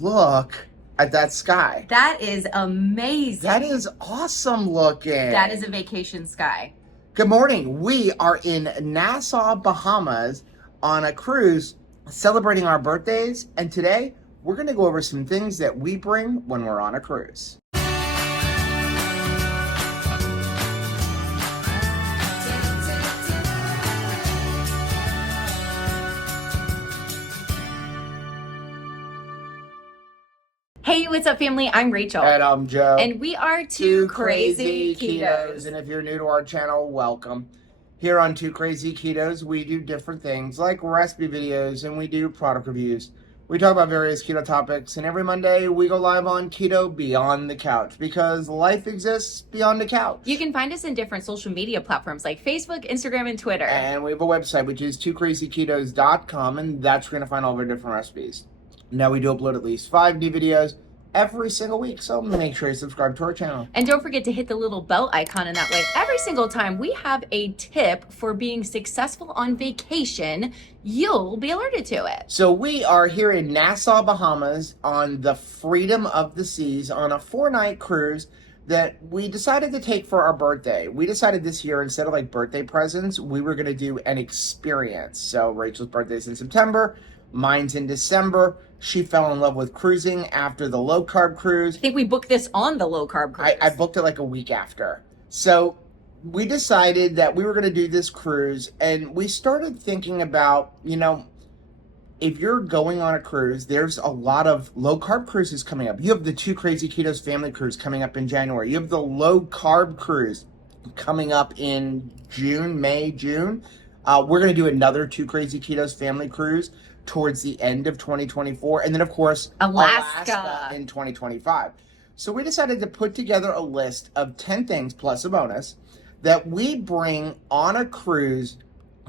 Look at that sky. That is amazing. That is awesome looking. That is a vacation sky. Good morning. We are in Nassau, Bahamas on a cruise celebrating our birthdays. And today we're going to go over some things that we bring when we're on a cruise. Hey, what's up, family? I'm Rachel. And I'm Joe. And we are Two Crazy Ketos. And if you're new to our channel, welcome. Here on Two Crazy Ketos, we do different things like recipe videos and we do product reviews. We talk about various keto topics, and every Monday we go live on Keto Beyond the Couch because life exists beyond the couch. You can find us in different social media platforms like Facebook, Instagram, and Twitter. And we have a website, which is twocrazyketos.com, and that's where you're going to find all of our different recipes. Now we do upload at least 5 new videos every single week, so make sure you subscribe to our channel. And don't forget to hit the little bell icon, and that way every single time we have a tip for being successful on vacation, you'll be alerted to it. So we are here in Nassau, Bahamas on the Freedom of the Seas on a 4-night cruise that we decided to take for our birthday. We decided this year, instead of like birthday presents, we were going to do an experience. So Rachel's birthday is in September, mine's in December. She fell in love with cruising after the low-carb cruise. I think we booked this on the low-carb cruise. I booked it like a week after. So we decided that we were going to do this cruise, and we started thinking about, if you're going on a cruise, there's a lot of low-carb cruises coming up. You have the Two Crazy Ketos family cruise coming up in January. You have the low-carb cruise coming up in May, June. We're going to do another Two Crazy Ketos family cruise towards the end of 2024, and then of course Alaska in 2025. So we decided to put together a list of 10 things plus a bonus that we bring on a cruise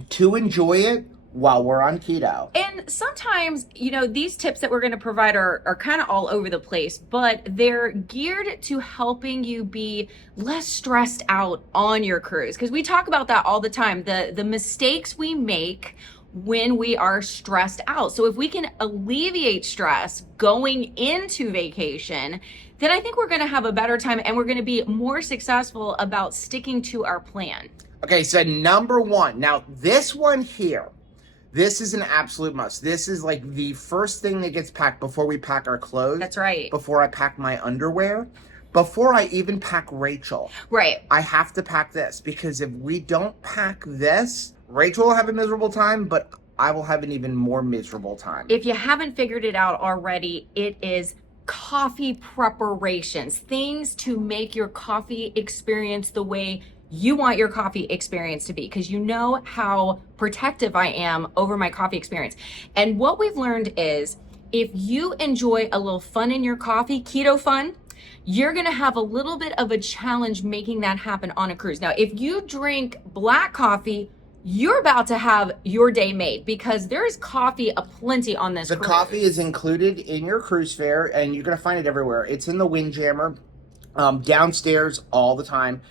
to enjoy it while we're on keto. And sometimes, these tips that we're going to provide are kind of all over the place, but they're geared to helping you be less stressed out on your cruise. Because we talk about that all the time, the mistakes we make when we are stressed out. So if we can alleviate stress going into vacation, then I think we're going to have a better time and we're going to be more successful about sticking to our plan. Okay, so number 1. Now, this one here, this is an absolute must. This is like the first thing that gets packed before we pack our clothes. That's right. Before I pack my underwear. Before I even pack Rachel. Right. I have to pack this because if we don't pack this, Rachel will have a miserable time, but I will have an even more miserable time. If you haven't figured it out already, it is coffee preparations, things to make your coffee experience the way you want your coffee experience to be, because you know how protective I am over my coffee experience. And what we've learned is if you enjoy a little fun in your coffee, keto fun, you're going to have a little bit of a challenge making that happen on a cruise. Now, if you drink black coffee, you're about to have your day made because there is coffee aplenty on this cruise. The coffee is included in your cruise fare, and you're going to find it everywhere. It's in the Windjammer, downstairs all the time.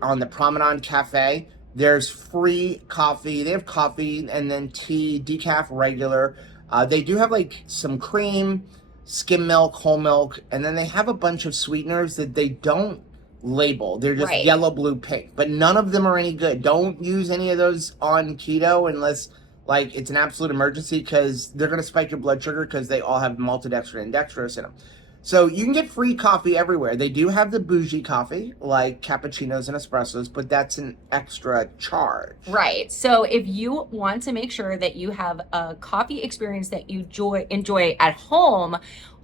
On the Promenade Cafe, there's free coffee. They have coffee and then tea, decaf, regular. They do have like some cream, skim milk, whole milk, and then they have a bunch of sweeteners that they don't label. They're just right. Yellow, blue, pink, but none of them are any good. Don't use any of those on keto unless like it's an absolute emergency, because they're going to spike your blood sugar because they all have maltodextrin and dextrose in them. So you can get free coffee everywhere. They do have the bougie coffee like cappuccinos and espressos, but that's an extra charge. Right. So if you want to make sure that you have a coffee experience that you enjoy at home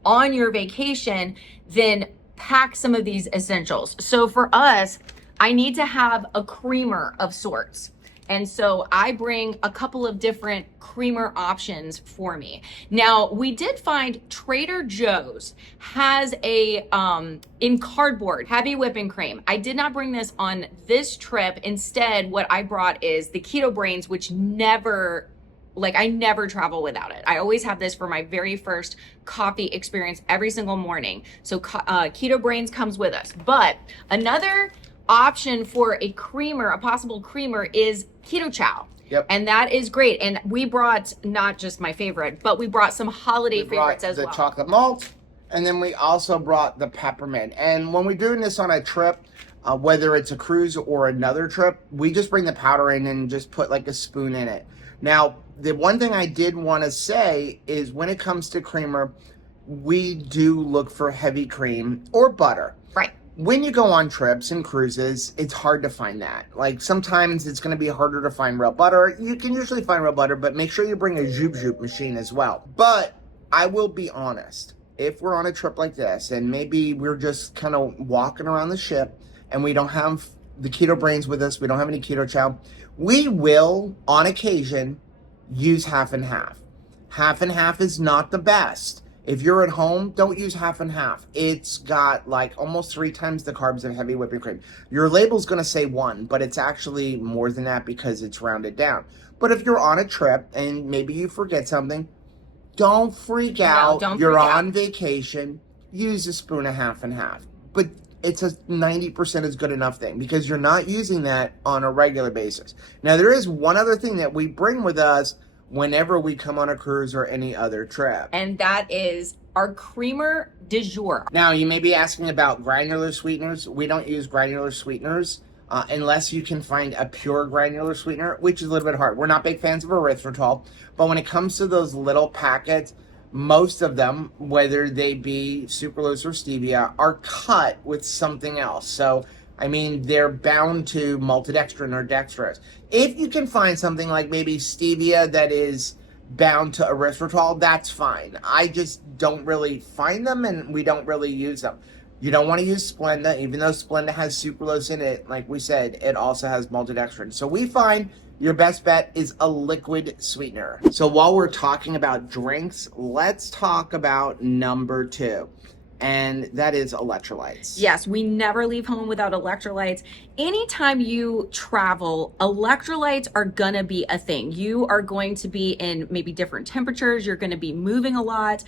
on your vacation, then pack some of these essentials. So for us, I need to have a creamer of sorts. And so I bring a couple of different creamer options for me. Now, we did find Trader Joe's has a, in cardboard, heavy whipping cream. I did not bring this on this trip. Instead, what I brought is the Keto Brains, which I never travel without it. I always have this for my very first coffee experience every single morning. So Keto Brains comes with us. But another option for a creamer, a possible creamer, is Keto Chow. Yep. And that is great. And we brought not just my favorite, but we brought some holiday favorites as the well. chocolate malt, and then we also brought the peppermint. And when we're doing this on a trip, whether it's a cruise or another trip, we just bring the powder in and just put like a spoon in it. Now, the one thing I did want to say is when it comes to creamer, we do look for heavy cream or butter. Right. When you go on trips and cruises, it's hard to find that. Like sometimes it's going to be harder to find real butter. You can usually find real butter, but make sure you bring a Zoop Zoop machine as well. But I will be honest, if we're on a trip like this and maybe we're just kind of walking around the ship and we don't have the keto brains with us, we don't have any keto chow, we will on occasion use half and half. Half and half is not the best. If you're at home, don't use half and half. It's got like almost 3 times the carbs of heavy whipping cream. Your label's going to say 1, but it's actually more than that because it's rounded down. But if you're on a trip and maybe you forget something, don't freak out. You're on vacation. Use a spoon of half and half. But it's a 90% is good enough thing because you're not using that on a regular basis. Now, there is one other thing that we bring with us whenever we come on a cruise or any other trip. And that is our creamer du jour. Now, you may be asking about granular sweeteners. We don't use granular sweeteners unless you can find a pure granular sweetener, which is a little bit hard. We're not big fans of erythritol, but when it comes to those little packets, most of them, whether they be sucralose or stevia, are cut with something else. So, I mean, they're bound to maltodextrin or dextrose. If you can find something like maybe stevia that is bound to erythritol, that's fine. I just don't really find them and we don't really use them. You don't want to use Splenda, even though Splenda has sucralose in it. Like we said, it also has maltodextrin. So we find your best bet is a liquid sweetener. So while we're talking about drinks, let's talk about number 2. And that is electrolytes. Yes, we never leave home without electrolytes. Anytime you travel, electrolytes are gonna be a thing. You are going to be in maybe different temperatures. You're gonna be moving a lot.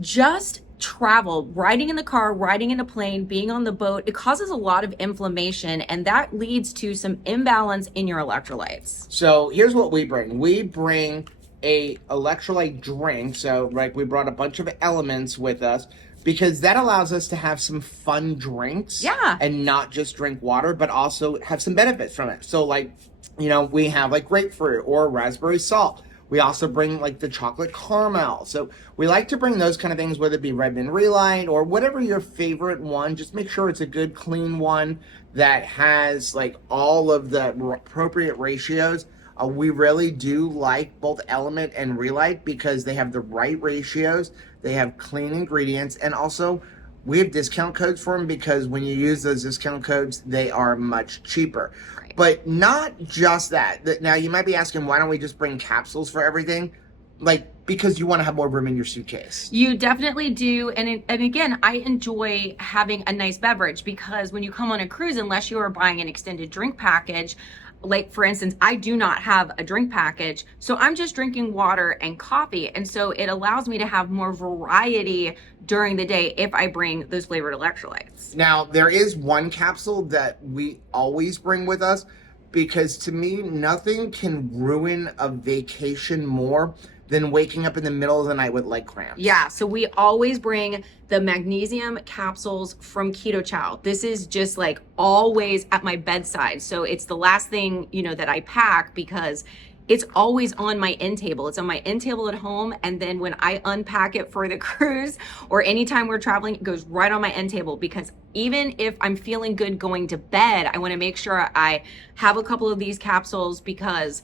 Just travel, riding in the car, riding in a plane, being on the boat, it causes a lot of inflammation and that leads to some imbalance in your electrolytes. So here's what we bring. We bring a electrolyte drink. So like we brought a bunch of elements with us because that allows us to have some fun drinks. Yeah. And not just drink water, but also have some benefits from it. So like, you know, we have like grapefruit or raspberry salt. We also bring like the chocolate caramel. So we like to bring those kind of things, whether it be Redmond Relight or whatever your favorite one. Just make sure it's a good, clean one that has like all of the appropriate ratios. We really do like both Element and Relight because they have the right ratios. They have clean ingredients. And also we have discount codes for them because when you use those discount codes, they are much cheaper. But not just that. Now, you might be asking, why don't we just bring capsules for everything? Like, because you want to have more room in your suitcase. You definitely do. And again, I enjoy having a nice beverage because when you come on a cruise, unless you are buying an extended drink package, like for instance, I do not have a drink package. So I'm just drinking water and coffee. And so it allows me to have more variety during the day if I bring those flavored electrolytes. Now, there is one capsule that we always bring with us because to me, nothing can ruin a vacation more than waking up in the middle of the night with leg cramps. Yeah, so we always bring the magnesium capsules from Keto Chow. This is just like always at my bedside. So it's the last thing, you know, that I pack because it's always on my end table. It's on my end table at home. And then when I unpack it for the cruise or anytime we're traveling, it goes right on my end table because even if I'm feeling good going to bed, I want to make sure I have a couple of these capsules because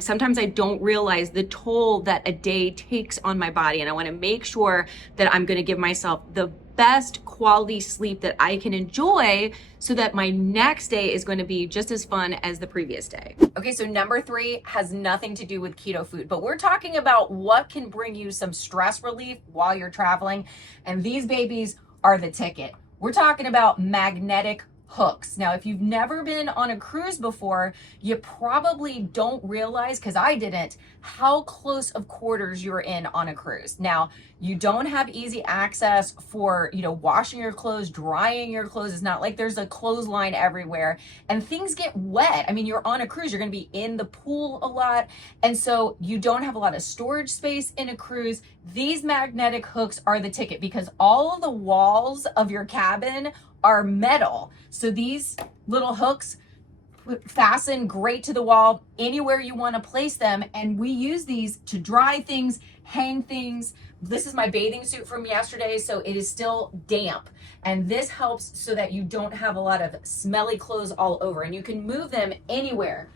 sometimes I don't realize the toll that a day takes on my body. And I want to make sure that I'm going to give myself the best quality sleep that I can enjoy so that my next day is going to be just as fun as the previous day. Okay, so number 3 has nothing to do with keto food, but we're talking about what can bring you some stress relief while you're traveling. And these babies are the ticket. We're talking about magnetic hooks. Now, if you've never been on a cruise before, you probably don't realize, because I didn't, how close of quarters you're in on a cruise. Now, you don't have easy access for, washing your clothes, drying your clothes. It's not like there's a clothesline everywhere and things get wet. I mean, you're on a cruise, you're going to be in the pool a lot. And so you don't have a lot of storage space in a cruise. These magnetic hooks are the ticket because all of the walls of your cabin are metal. So these little hooks fasten great to the wall anywhere you want to place them. And we use these to dry things, hang things. This is my bathing suit from yesterday, so it is still damp. And this helps so that you don't have a lot of smelly clothes all over, and you can move them anywhere.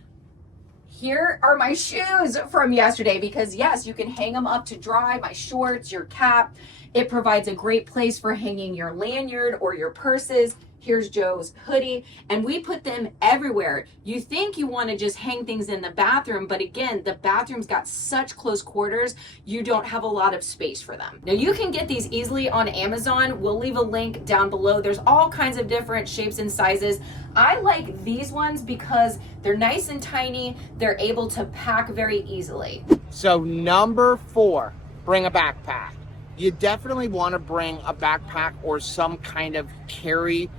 Here are my shoes from yesterday because yes, you can hang them up to dry, my shorts, your cap. It provides a great place for hanging your lanyard or your purses. Here's Joe's hoodie, and we put them everywhere. You think you want to just hang things in the bathroom, but again, the bathroom's got such close quarters, you don't have a lot of space for them. Now you can get these easily on Amazon. We'll leave a link down below. There's all kinds of different shapes and sizes. I like these ones because they're nice and tiny. They're able to pack very easily. So number 4, bring a backpack. You definitely want to bring a backpack or some kind of carry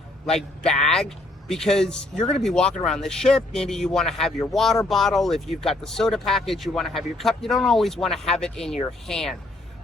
bag, because you're going to be walking around the ship. Maybe you want to have your water bottle. If you've got the soda package, you want to have your cup. You don't always want to have it in your hand.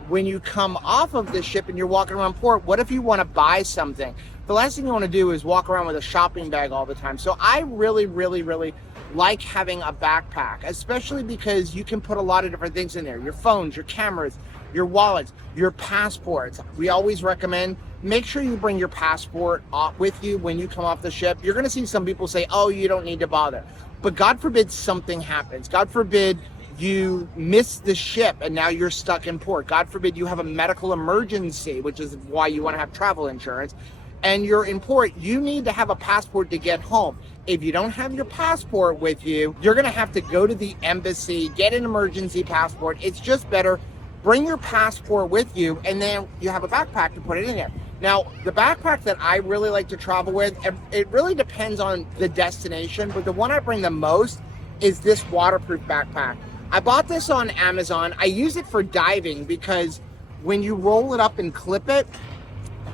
When you come off of the ship and you're walking around port, what if you want to buy something? The last thing you want to do is walk around with a shopping bag all the time. So I really, really, really like having a backpack, especially because you can put a lot of different things in there. Your phones, your cameras, your wallets, your passports. We always recommend make sure you bring your passport with you when you come off the ship. You're going to see some people say, oh, you don't need to bother. But God forbid something happens. God forbid you miss the ship and now you're stuck in port. God forbid you have a medical emergency, which is why you want to have travel insurance, and you're in port. You need to have a passport to get home. If you don't have your passport with you, you're going to have to go to the embassy, get an emergency passport. It's just better. Bring your passport with you, and then you have a backpack to put it in there. Now, the backpack that I really like to travel with, it really depends on the destination, but the one I bring the most is this waterproof backpack. I bought this on Amazon. I use it for diving because when you roll it up and clip it,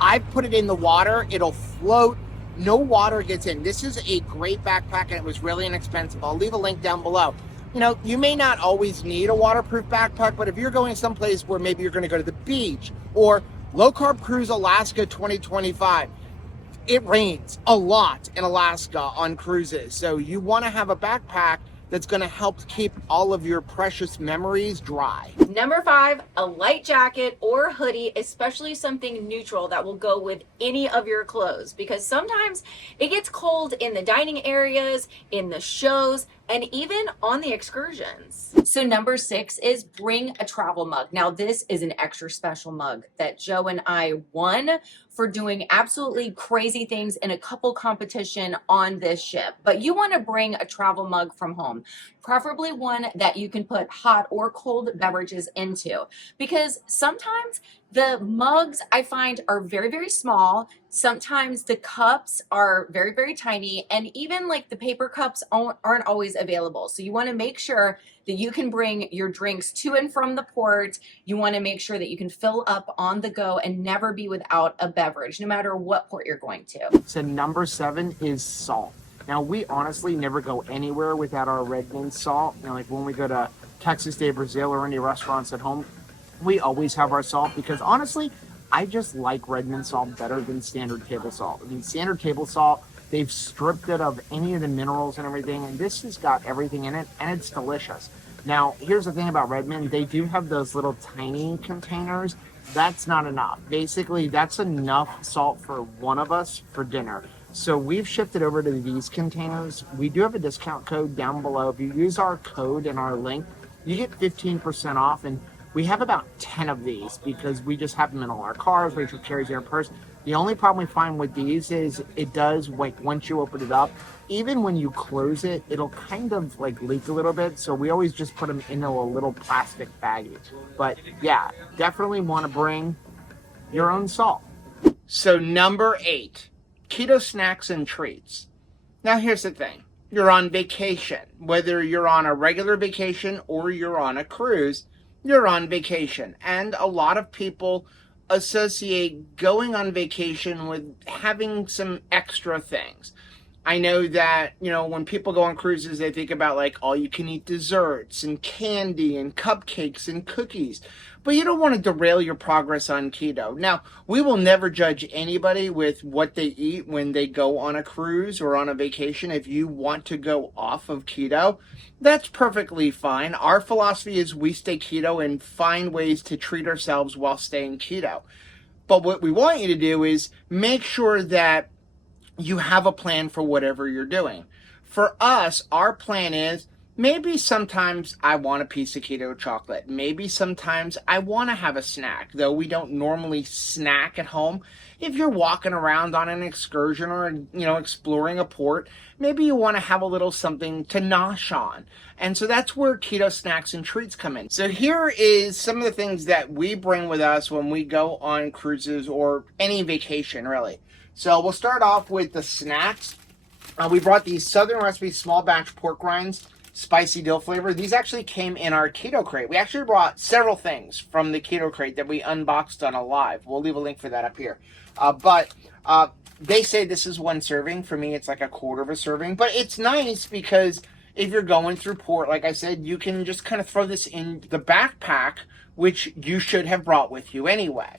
I put it in the water, it'll float, no water gets in. This is a great backpack and it was really inexpensive. I'll leave a link down below. You may not always need a waterproof backpack, but if you're going someplace where maybe you're going to go to the beach or Low Carb Cruise Alaska 2025, it rains a lot in Alaska on cruises. So you want to have a backpack that's going to help keep all of your precious memories dry. Number 5, a light jacket or hoodie, especially something neutral that will go with any of your clothes, because sometimes it gets cold in the dining areas, in the shows, and even on the excursions. So number 6 is bring a travel mug. Now this is an extra special mug that Joe and I won for doing absolutely crazy things in a couple competition on this ship. But you want to bring a travel mug from home, preferably one that you can put hot or cold beverages into, because sometimes the mugs I find are very, very small. Sometimes the cups are very, very tiny, and even the paper cups aren't always available. So you want to make sure that you can bring your drinks to and from the port. You want to make sure that you can fill up on the go and never be without a beverage, no matter what port you're going to. So number 7 is salt. Now, we honestly never go anywhere without our red mint salt. When we go to Texas de Brazil or any restaurants at home, we always have our salt because honestly, I just like red mint salt better than standard table salt. Standard table salt, they've stripped it of any of the minerals and everything, and this has got everything in it, and it's delicious. Now, here's the thing about red mint. They do have those little tiny containers. That's not enough. Basically, that's enough salt for one of us for dinner. So we've shifted over to these containers. We do have a discount code down below. If you use our code in our link, you get 15% off, and we have about 10 of these because we just have them in all our cars. Rachel carries in her purse. The only problem we find with these is it does, once you open it up, even when you close it, it'll kind of leak a little bit. So we always just put them into a little plastic baggie. But yeah, definitely want to bring your own salt. So number 8, keto snacks and treats. Now here's the thing. You're on vacation. Whether you're on a regular vacation or you're on a cruise, you're on vacation. And a lot of people associate going on vacation with having some extra things. I know that, when people go on cruises, they think about like all you can eat desserts and candy and cupcakes and cookies. But you don't want to derail your progress on keto. Now, we will never judge anybody with what they eat when they go on a cruise or on a vacation. If you want to go off of keto, that's perfectly fine. Our philosophy is we stay keto and find ways to treat ourselves while staying keto. But what we want you to do is make sure that you have a plan for whatever you're doing. For us, our plan is maybe sometimes I want a piece of keto chocolate. Maybe sometimes I want to have a snack, though we don't normally snack at home. If you're walking around on an excursion or, exploring a port, maybe you want to have a little something to nosh on. And so that's where keto snacks and treats come in. So here is some of the things that we bring with us when we go on cruises or any vacation, really. So we'll start off with the snacks. We brought these Southern Recipe small batch pork rinds, spicy dill flavor. These actually came in our keto crate. We actually brought several things from the keto crate that we unboxed on a live. We'll leave a link for that up here. But they say this is one serving. For me, it's like a quarter of a serving. But it's nice because if you're going through port, like I said, you can just kind of throw this in the backpack, which you should have brought with you anyway.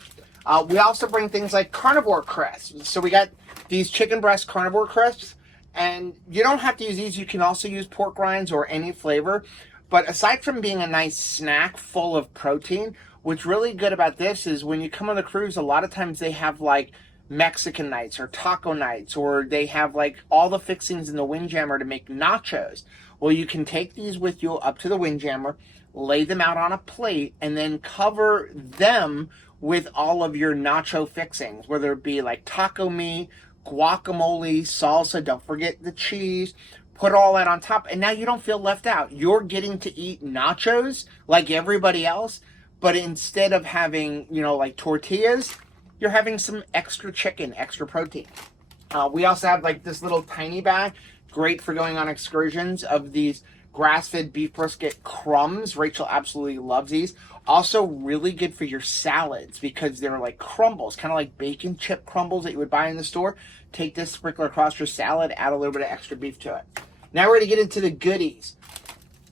We also bring things like carnivore crisps. So we got these chicken breast carnivore crisps. And you don't have to use these. You can also use pork rinds or any flavor. But aside from being a nice snack full of protein, what's really good about this is when you come on the cruise, a lot of times they have like Mexican nights or taco nights, or they have like all the fixings in the Windjammer to make nachos. Well, you can take these with you up to the Windjammer, lay them out on a plate, and then cover them with all of your nacho fixings, whether it be like taco meat, guacamole, salsa, don't forget the cheese. Put all that on top, and now you don't feel left out. You're getting to eat nachos like everybody else, but instead of having, like tortillas, you're having some extra chicken, extra protein. We also have like this little tiny bag, great for going on excursions, of these grass-fed beef brisket crumbs. Rachel absolutely loves these. Also really good for your salads because they're like crumbles, kind of like bacon chip crumbles that you would buy in the store. Take this, sprinkle across your salad, add a little bit of extra beef to it. Now we're going to get into the goodies.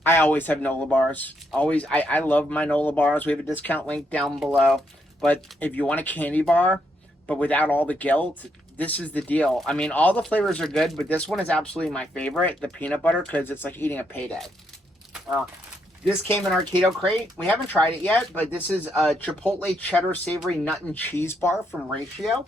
I always have Nola bars. I love my Nola bars. We have a discount link down below. But if you want a candy bar, but without all the guilt, this is the deal. I mean, all the flavors are good, but this one is absolutely my favorite, the peanut butter, because it's like eating a payday. This came in our keto crate. We haven't tried it yet, but this is a Chipotle Cheddar Savory Nut and Cheese Bar from Ratio.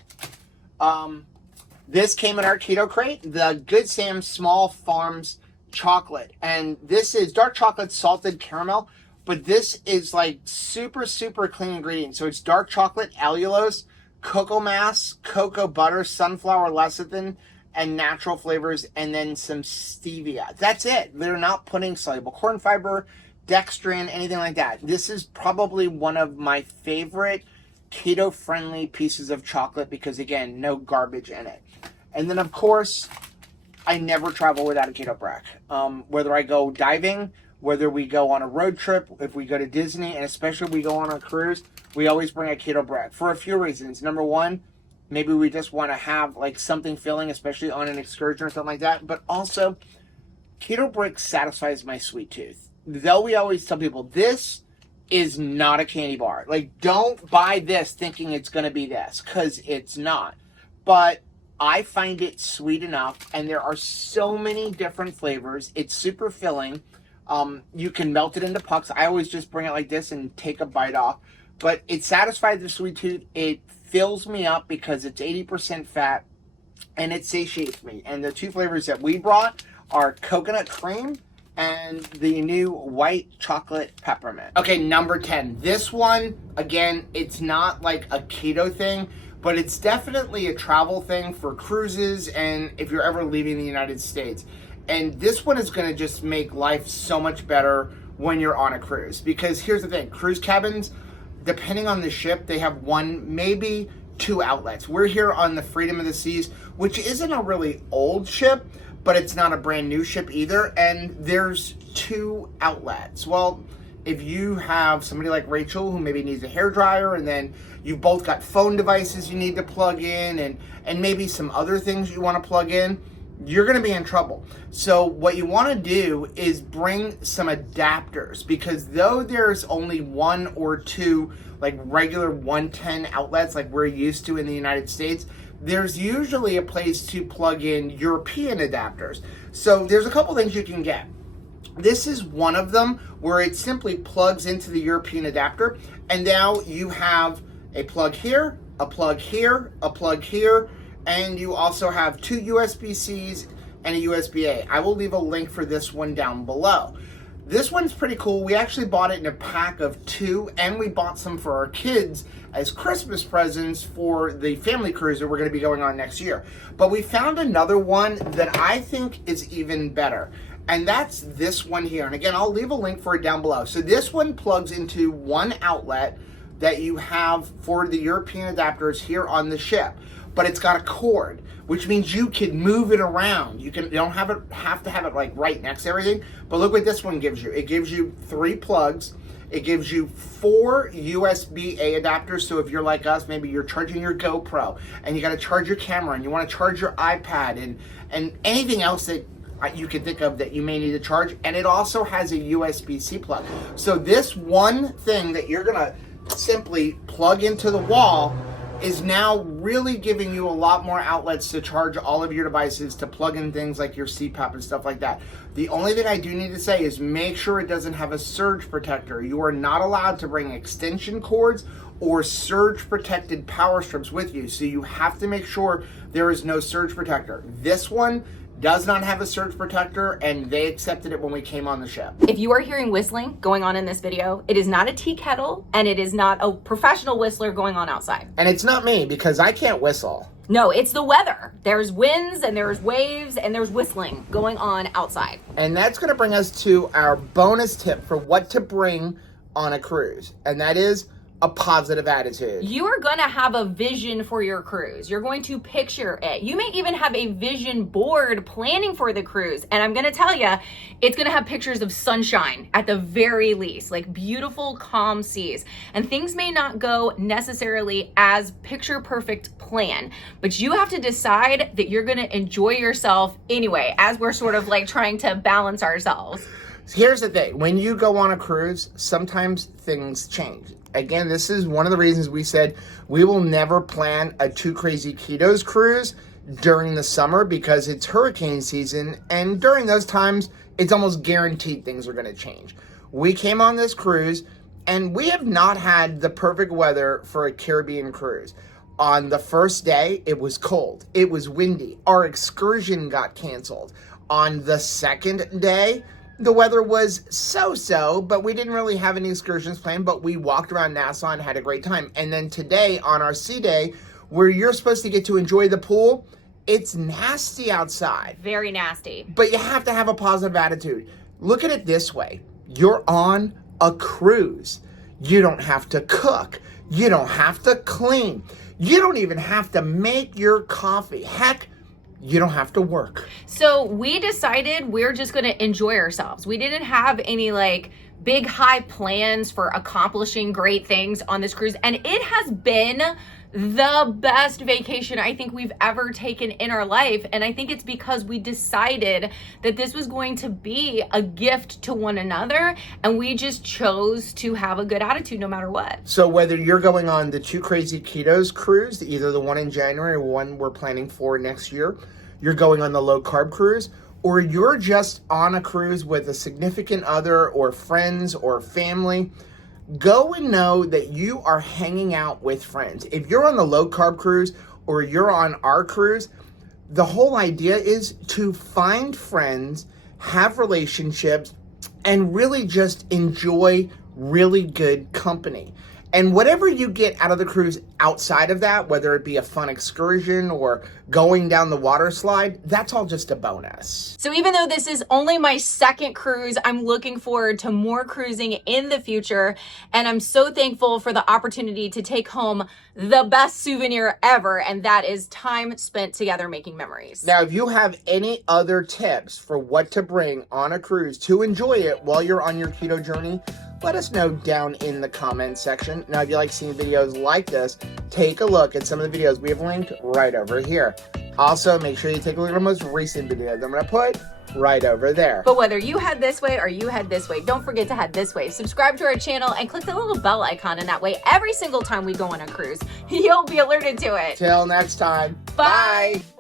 This came in our keto crate, the Good Sam Small Farms Chocolate. And this is dark chocolate salted caramel, but this is like super, super clean ingredients. So it's dark chocolate, allulose, cocoa mass, cocoa butter, sunflower lecithin, and natural flavors, and then some stevia. That's it. They're not putting soluble corn fiber, dextrin, anything like that. This is probably one of my favorite keto-friendly pieces of chocolate because, again, no garbage in it. And then, of course, I never travel without a keto brick. Whether I go diving, whether we go on a road trip, if we go to Disney, and especially if we go on a cruise, we always bring a keto brick for a few reasons. Number one, maybe we just want to have like something filling, especially on an excursion or something like that. But also, keto brick satisfies my sweet tooth. Though we always tell people, this is not a candy bar. Like, don't buy this thinking it's going to be this, because it's not. But I find it sweet enough, and there are so many different flavors. It's super filling. You can melt it into pucks. I always just bring it like this and take a bite off. But it satisfies the sweet tooth. It fills me up because it's 80% fat, and it satiates me. And the two flavors that we brought are coconut cream and the new white chocolate peppermint. Okay, number 10. This one, again, it's not like a keto thing, but it's definitely a travel thing for cruises and if you're ever leaving the United States. And this one is going to just make life so much better when you're on a cruise. Because here's the thing, cruise cabins, depending on the ship, they have one, maybe 2 outlets. We're here on the Freedom of the Seas, which isn't a really old ship, but it's not a brand new ship either. And there's 2 outlets. Well, if you have somebody like Rachel who maybe needs a hairdryer, and then you've both got phone devices you need to plug in, and maybe some other things you want to plug in, you're going to be in trouble. So what you want to do is bring some adapters, because though there's only 1 or 2 like regular 110 outlets like we're used to in the United States, there's usually a place to plug in European adapters. So there's a couple things you can get. This is one of them, where it simply plugs into the European adapter, and now you have a plug here, a plug here, a plug here, and you also have 2 USB-Cs and a USB-A. I will leave a link for this one down below. This one's pretty cool. We actually bought it in a pack of 2, and we bought some for our kids as Christmas presents for the family cruise that we're going to be going on next year. But we found another one that I think is even better, and that's this one here. And again, I'll leave a link for it down below. So this one plugs into 1 outlet that you have for the European adapters here on the ship, but it's got a cord, which means you can move it around. You don't have to have it like right next to everything. But look what this one gives you. It gives you 3 plugs. It gives you 4 USB-A adapters. So if you're like us, maybe you're charging your GoPro and you got to charge your camera, and you want to charge your iPad and anything else that you can think of that you may need to charge. And it also has a USB-C plug. So this one thing that you're gonna simply plug into the wall is now really giving you a lot more outlets to charge all of your devices, to plug in things like your CPAP and stuff like that. The only thing I do need to say is make sure it doesn't have a surge protector. You are not allowed to bring extension cords or surge protected power strips with you. So you have to make sure there is no surge protector. This one does not have a surge protector, and they accepted it when we came on the ship. If you are hearing whistling going on in this video, it is not a tea kettle, and it is not a professional whistler going on outside. And it's not me, because I can't whistle. No, it's the weather. There's winds and there's waves and there's whistling going on outside. And that's going to bring us to our bonus tip for what to bring on a cruise, and that is a positive attitude. You are going to have a vision for your cruise. You're going to picture it. You may even have a vision board planning for the cruise. And I'm going to tell you, it's going to have pictures of sunshine at the very least, like beautiful, calm seas. And things may not go necessarily as picture perfect plan, but you have to decide that you're going to enjoy yourself anyway, as we're sort of like trying to balance ourselves. Here's the thing. When you go on a cruise, sometimes things change. Again, this is one of the reasons we said we will never plan a Too Crazy Ketos cruise during the summer, because it's hurricane season, and during those times, it's almost guaranteed things are going to change. We came on this cruise, and we have not had the perfect weather for a Caribbean cruise. On the first day, it was cold. It was windy. Our excursion got canceled. On the second day, the weather was so-so, but we didn't really have any excursions planned, but we walked around Nassau and had a great time. And then today, on our sea day, where you're supposed to get to enjoy the pool, it's nasty outside. Very nasty. But you have to have a positive attitude. Look at it this way. You're on a cruise. You don't have to cook. You don't have to clean. You don't even have to make your coffee. Heck, you don't have to work. So we decided we're just going to enjoy ourselves. We didn't have any like big high plans for accomplishing great things on this cruise. And it has been the best vacation I think we've ever taken in our life. And I think it's because we decided that this was going to be a gift to one another, and we just chose to have a good attitude no matter what. So whether you're going on the Too Crazy Ketos cruise, either the one in January or one we're planning for next year, you're going on the low carb cruise, or you're just on a cruise with a significant other or friends or family, go and know that you are hanging out with friends. If you're on the low carb cruise or you're on our cruise, the whole idea is to find friends, have relationships, and really just enjoy really good company. And whatever you get out of the cruise outside of that, whether it be a fun excursion or going down the water slide, that's all just a bonus. So even though this is only my second cruise, I'm looking forward to more cruising in the future. And I'm so thankful for the opportunity to take home the best souvenir ever. And that is time spent together making memories. Now, if you have any other tips for what to bring on a cruise to enjoy it while you're on your keto journey, let us know down in the comment section. Now, if you like seeing videos like this, take a look at some of the videos we have linked right over here. Also, make sure you take a look at our most recent videos I'm going to put right over there. But whether you head this way or you head this way, don't forget to head this way. Subscribe to our channel and click the little bell icon, and that way every single time we go on a cruise, you'll be alerted to it. Till next time. Bye. Bye.